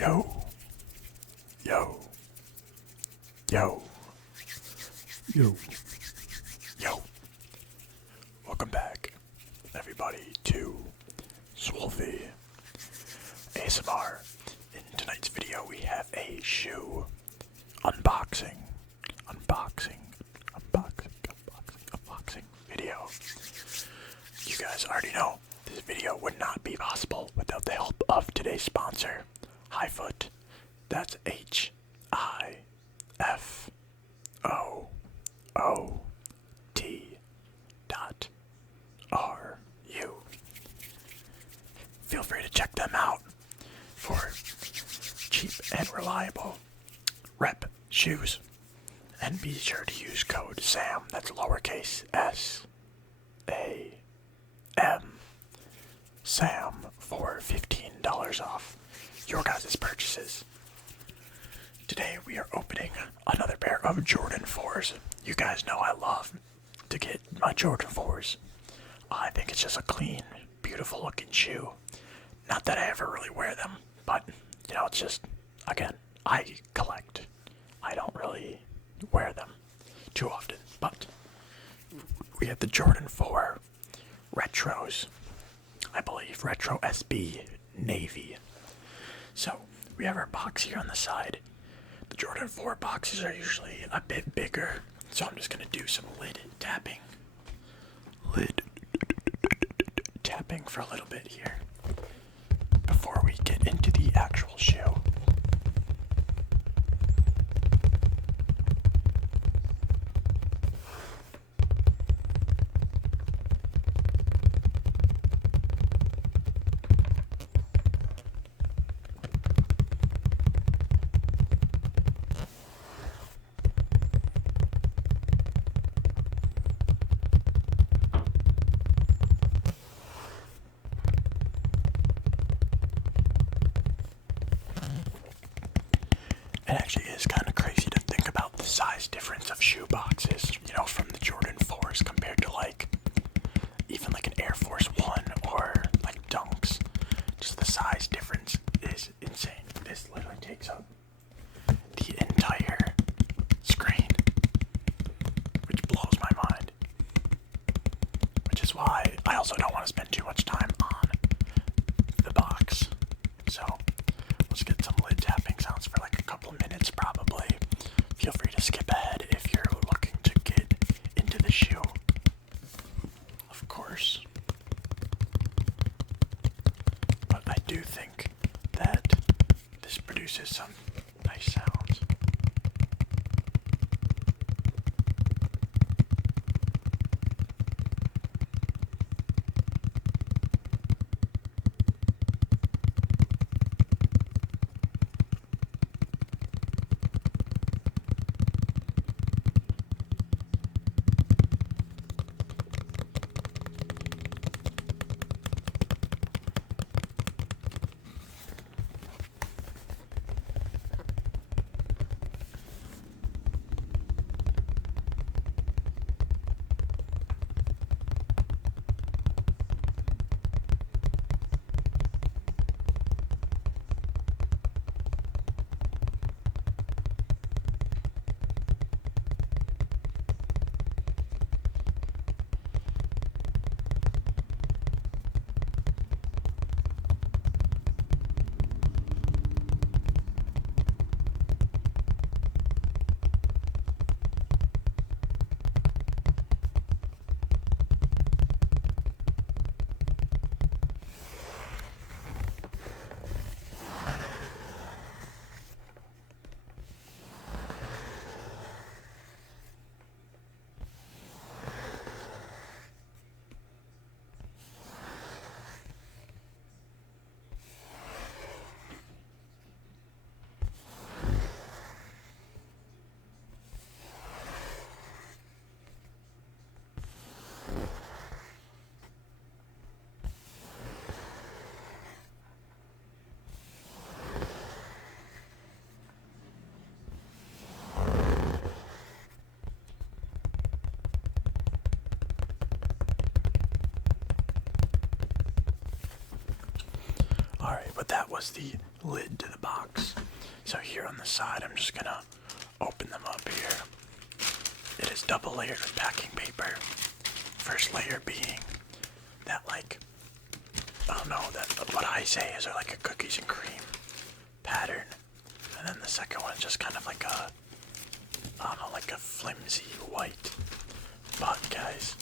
Yo, yo, yo, yo, yo. Welcome back, everybody, to Swolfy ASMR. In tonight's video, we have a shoe unboxing video. You guys already know this video would not be possible without the help of today's sponsor, Highfoot. That's HIFOOT.RU. Feel free to check them out for cheap and reliable rep shoes. And be sure to use code SAM, that's lowercase S-A-M, SAM, for $15 off your guys' purchases. Today we are opening another pair of Jordan 4s. You guys know I love to get my Jordan 4s. I think it's just a clean, beautiful looking shoe. Not that I ever really wear them, but, you know, it's just, again, I collect. I don't really wear them too often, but we have the Jordan 4 Retros, I believe, Retro SB Navy. So, we have our box here on the side. The Jordan 4 boxes are usually a bit bigger, so I'm just going to do some lid tapping for a little bit here before we get into the actual shoe. It actually is kind of crazy to think about the size difference of shoe boxes, you know, from the Jordan 4s compared to even like an Air Force One or like Dunks. Just the size difference is insane. This literally takes up the entire screen, which blows my mind. Which is why I also don't want to spend too much time on the box. So let's get some lid tapping sounds for like a couple minutes probably. Feel free to skip ahead if you're looking to get into the shoe, of course. But I do think that this produces some nice sounds. Alright, but that was the lid to the box. So here on the side, I'm just gonna open them up here. It is double layered with packing paper. First layer being that, like, I don't know, that what I say is like a cookies and cream pattern. And then the second one is just kind of like a, I don't know, like a flimsy white. But guys,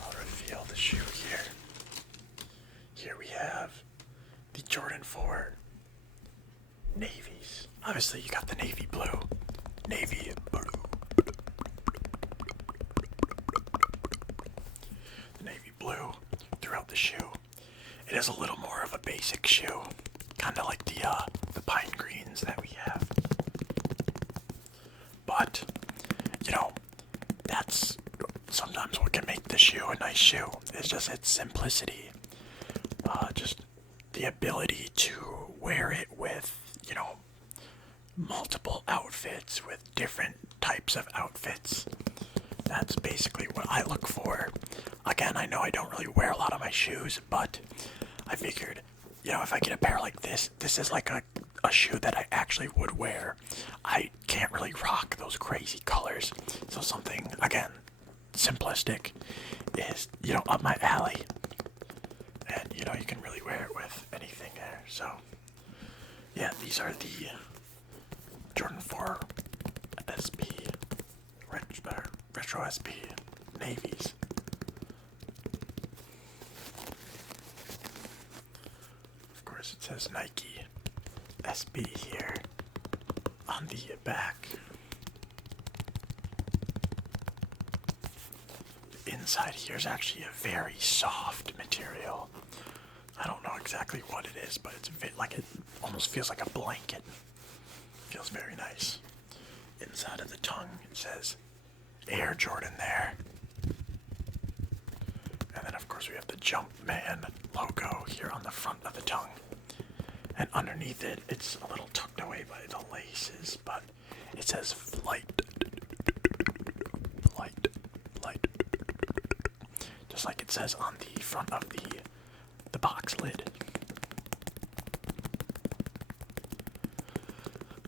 I'll reveal the shoe here. Here we have the Jordan 4 navies. Obviously you got the navy blue. Navy blue. The navy blue throughout the shoe. It is a little more of a basic shoe. Kinda like the pine greens that we have. But, you know, that's sometimes what can make the shoe a nice shoe. It's just its simplicity. Just the ability to wear it with, you know, multiple outfits, with different types of outfits. That's basically what I look for. Again, I know I don't really wear a lot of my shoes, but I figured, you know, if I get a pair like this is like a shoe that I actually would wear. I can't really rock those crazy colors. So something, again, simplistic is, you know, up my alley. And, you know, you can really wear it with anything there. So, yeah, these are the Jordan 4 SB, Retro SB navies. Of course, it says Nike SB here on the back. The inside here is actually a very soft material. I don't know exactly what it is, but it's like, it almost feels like a blanket. Feels very nice. Inside of the tongue, it says Air Jordan there. And then, of course, we have the Jumpman logo here on the front of the tongue. And underneath it, it's a little tucked away by the laces, but it says Flight. Flight. Flight. Just like it says on the front of the box lid.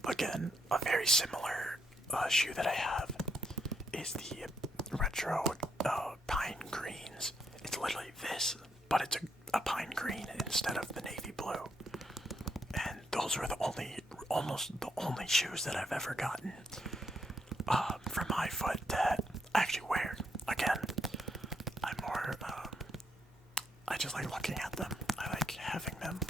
Again, a very similar shoe that I have is the retro pine greens. It's literally this, but it's a pine green instead of the navy blue. And those were almost the only shoes that I've ever gotten for my foot that I actually wear. Again, I'm more, I just like looking at them. I like having them.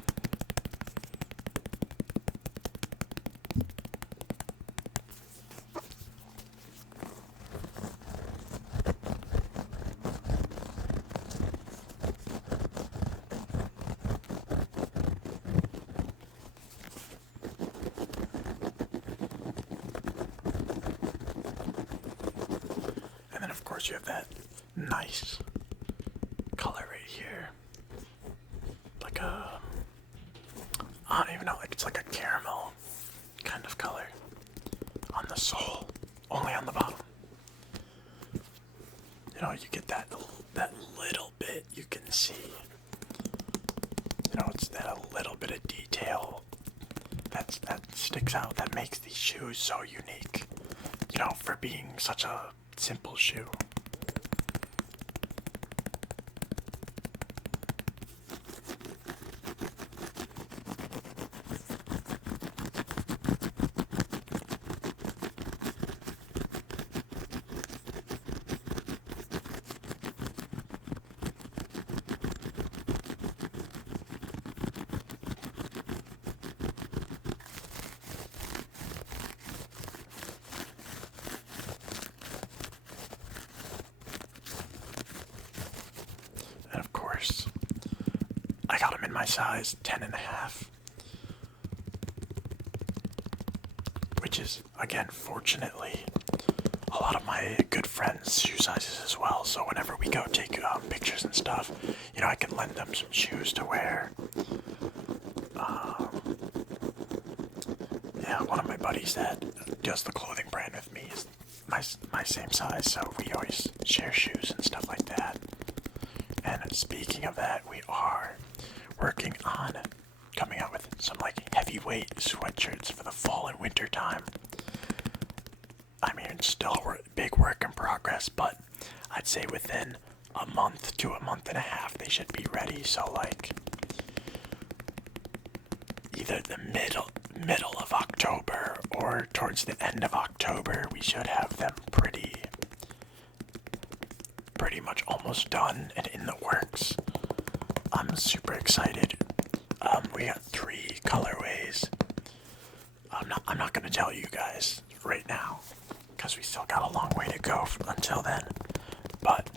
And then of course you have that nice color right here. Like I don't even know, like it's like a caramel kind of color on the sole, only on the bottom. You know, you get that little bit you can see. You know, it's that a little bit of detail that sticks out, that makes these shoes so unique. You know, for being such a simple shoe. And of course, I got them in my size 10.5, which is, again, fortunately, a lot of my good friends' shoe sizes as well. So whenever we go take pictures and stuff, you know, I can lend them some shoes to wear. Yeah, one of my buddies that does the clothing brand with me is my same size, so we always share shoes and stuff like that. And speaking of that, we are working on coming out with some like heavyweight sweatshirts for the fall and winter time. I mean, it's still a big work in progress, but I'd say within a month to a month and a half they should be ready. So like either the middle of October or towards the end of October, we should have them pretty much almost done and in the works. I'm super excited. We got 3 colorways. I'm not gonna tell you guys right now because we still got a long way to go until then. But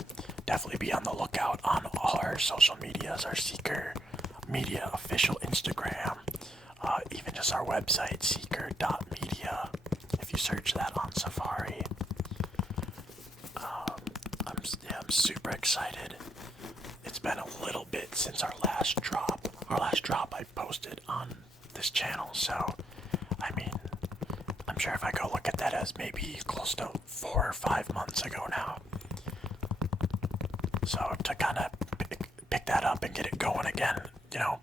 definitely be on the lookout on all our social medias, our Seeker Media official Instagram, even just our website, seeker.media. If you search that on Safari. I'm super excited. It's been a little bit since our last drop. Our last drop I posted on this channel, so I mean, I'm sure if I go look at that as maybe close to 4 or 5 months ago now. So to kind of pick that up and get it going again, you know,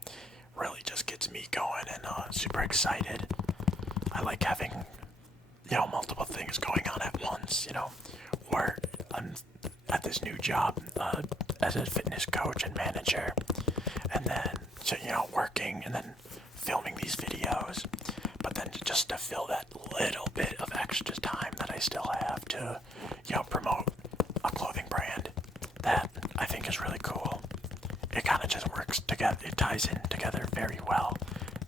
really just gets me going and super excited. I like having, you know, multiple things going on at once, you know, where I'm at this new job as a fitness coach and manager, and then, so, you know, working and then filming these videos, but then just to fill that little bit of extra time that I still have to, you know, promote a clothing brand that I think is really cool. It kind of just works together, it ties in together very well,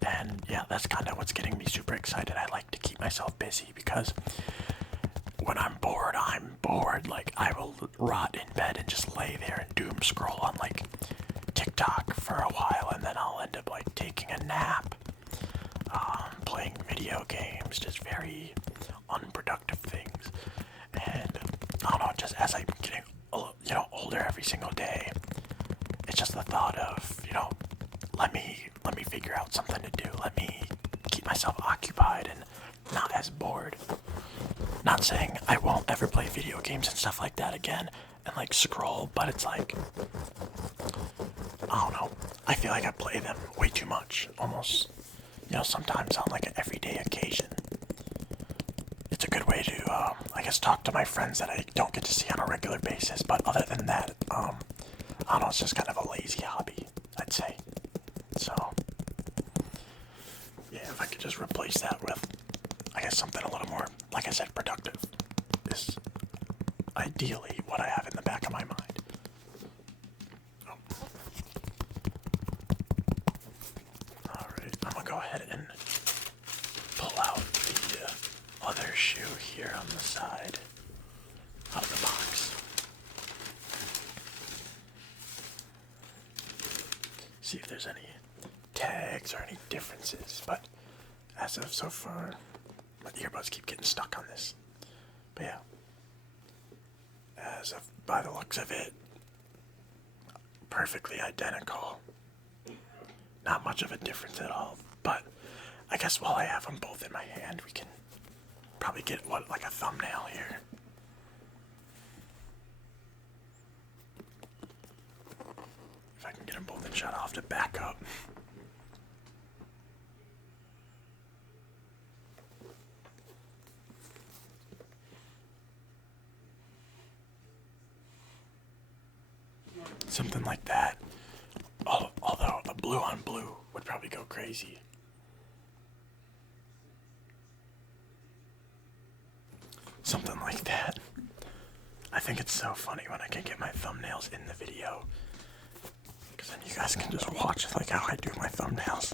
and yeah, that's kind of what's getting me super excited. I like to keep myself busy because when I'm bored, like, I will rot in bed and just lay there and doom scroll on, like, TikTok for a while, and then I'll end up, like, taking a nap, playing video games, just very unproductive things. And I don't know, just as I'm getting, you know, older every single day, it's just the thought of, you know, let me figure out something to do. Let me keep myself occupied and not as bored. Not saying I won't ever play video games and stuff like that again and like scroll, but it's like, I don't know. I feel like I play them way too much, almost, you know, sometimes on like an everyday occasion. It's a good way to, I guess, talk to my friends that I don't get to see on a regular basis. But other than that, I don't know, it's just kind of a lazy hobby, I'd say. So, yeah, if I could just replace that with, I guess, something a little more, like I said, productive is ideally what I have in the back of my mind. Oh. Alright, I'm gonna go ahead and pull out the other shoe here on the side out of the box. See if there's any tags or any differences, but as of so far, my earbuds keep getting stuck on this. But yeah, as of, by the looks of it, perfectly identical. Not much of a difference at all, but I guess while I have them both in my hand, we can probably get like a thumbnail here. If I can get them both and shut off to back up. Something like that. Although a blue on blue would probably go crazy. Something like that. I think it's so funny when I can get my thumbnails in the video, because then you guys can just watch like how I do my thumbnails.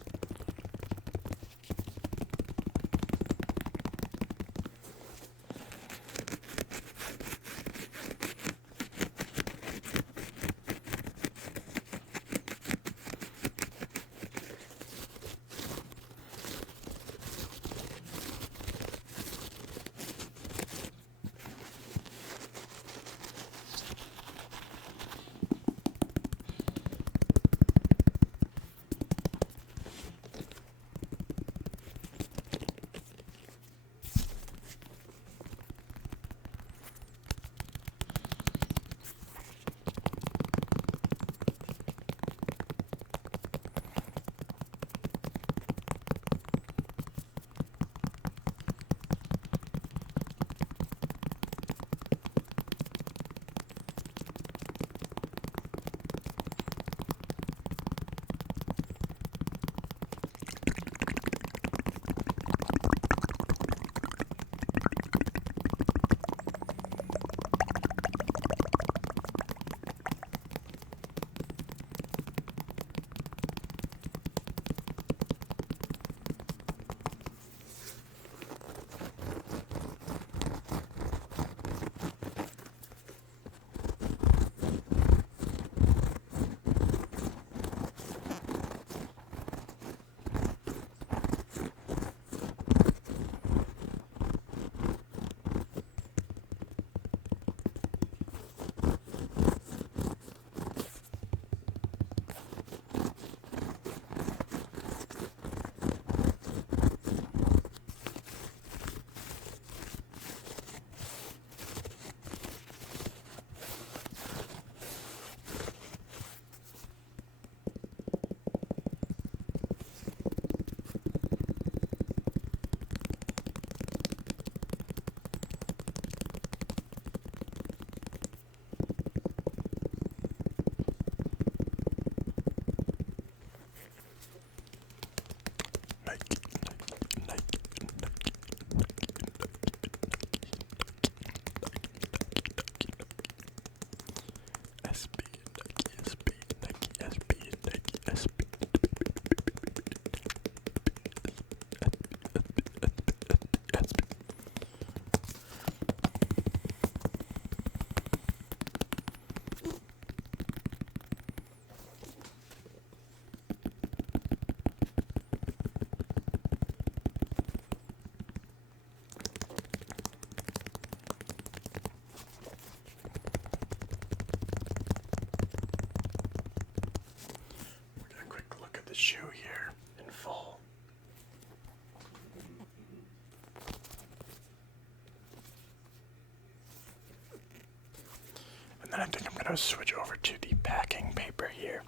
going to switch over to the packing paper here.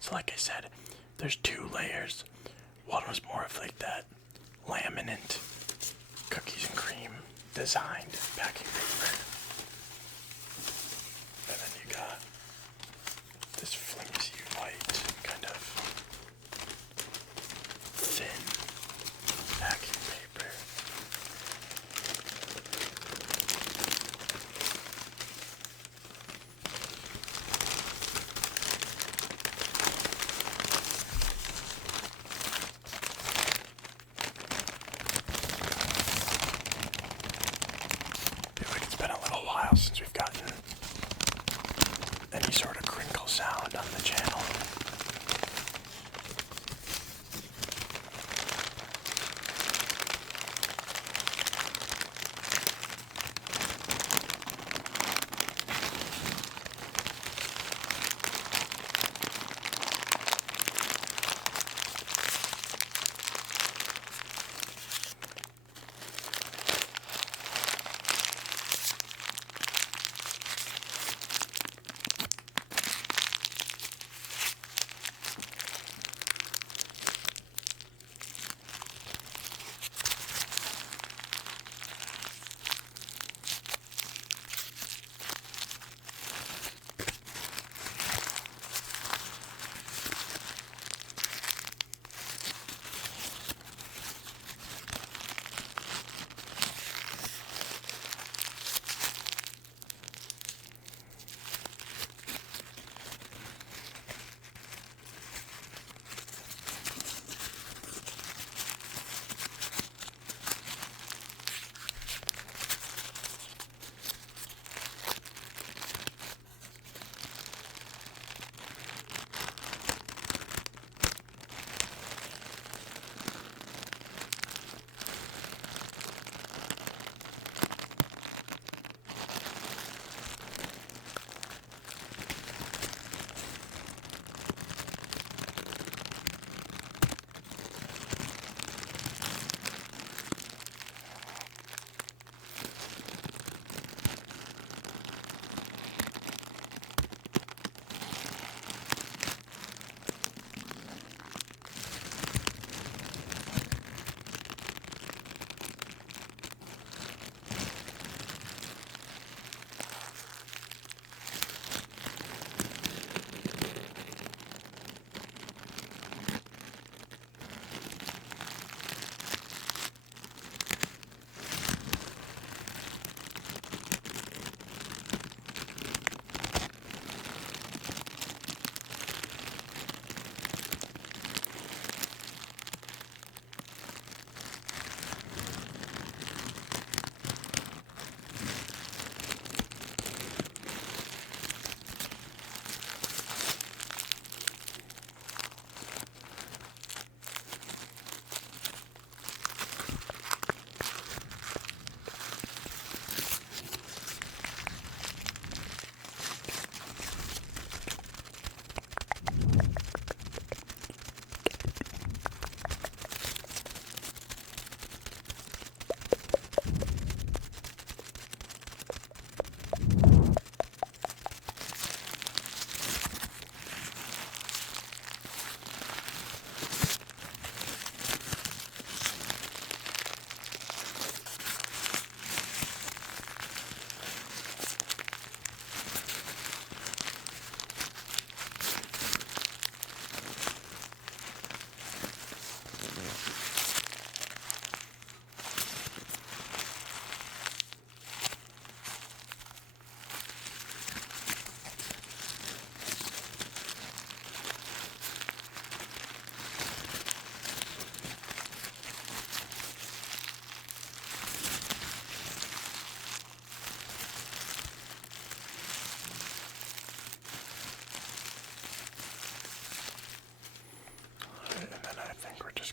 So like I said, there's two layers. One was more of like that laminate cookies and cream designed packing paper. And then you got this flimsy white kind of thin packing paper. I feel like it's been a little while since we've gotten any sort of crinkle sound on the channel.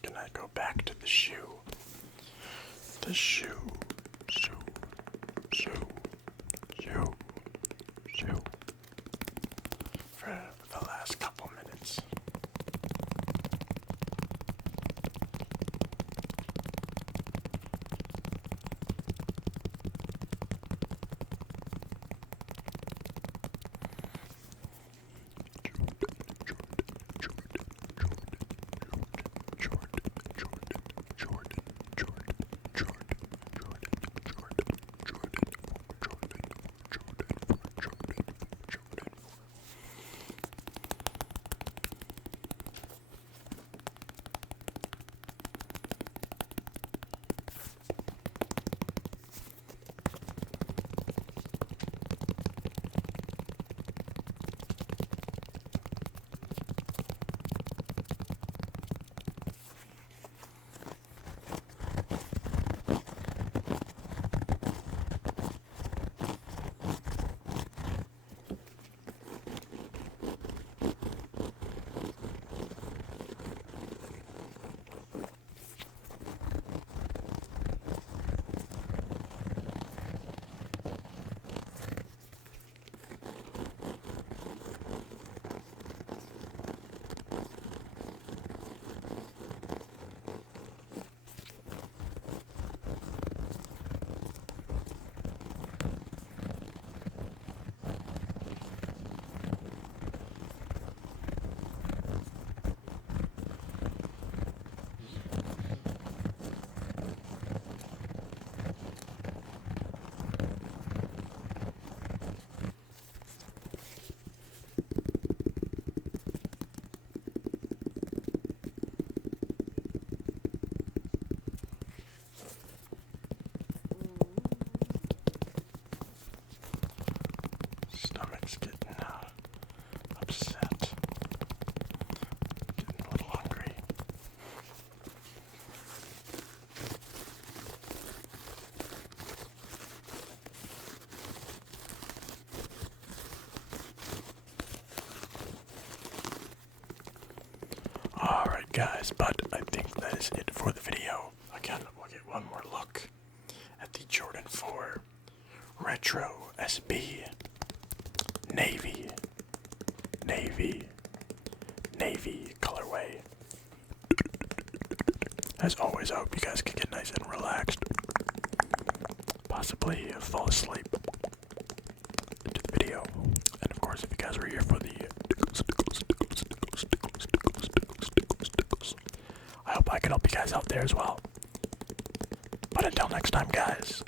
Gonna go back to the shoe. The shoe. For the last couple minutes. guys, but I think that is it for the video. Again, we'll get one more look at the Jordan 4 Retro SB Navy colorway. As always, I hope you guys can get nice and relaxed. Possibly fall asleep into the video. And of course, if you guys were here for the I hope I can help you guys out there as well. But until next time, guys,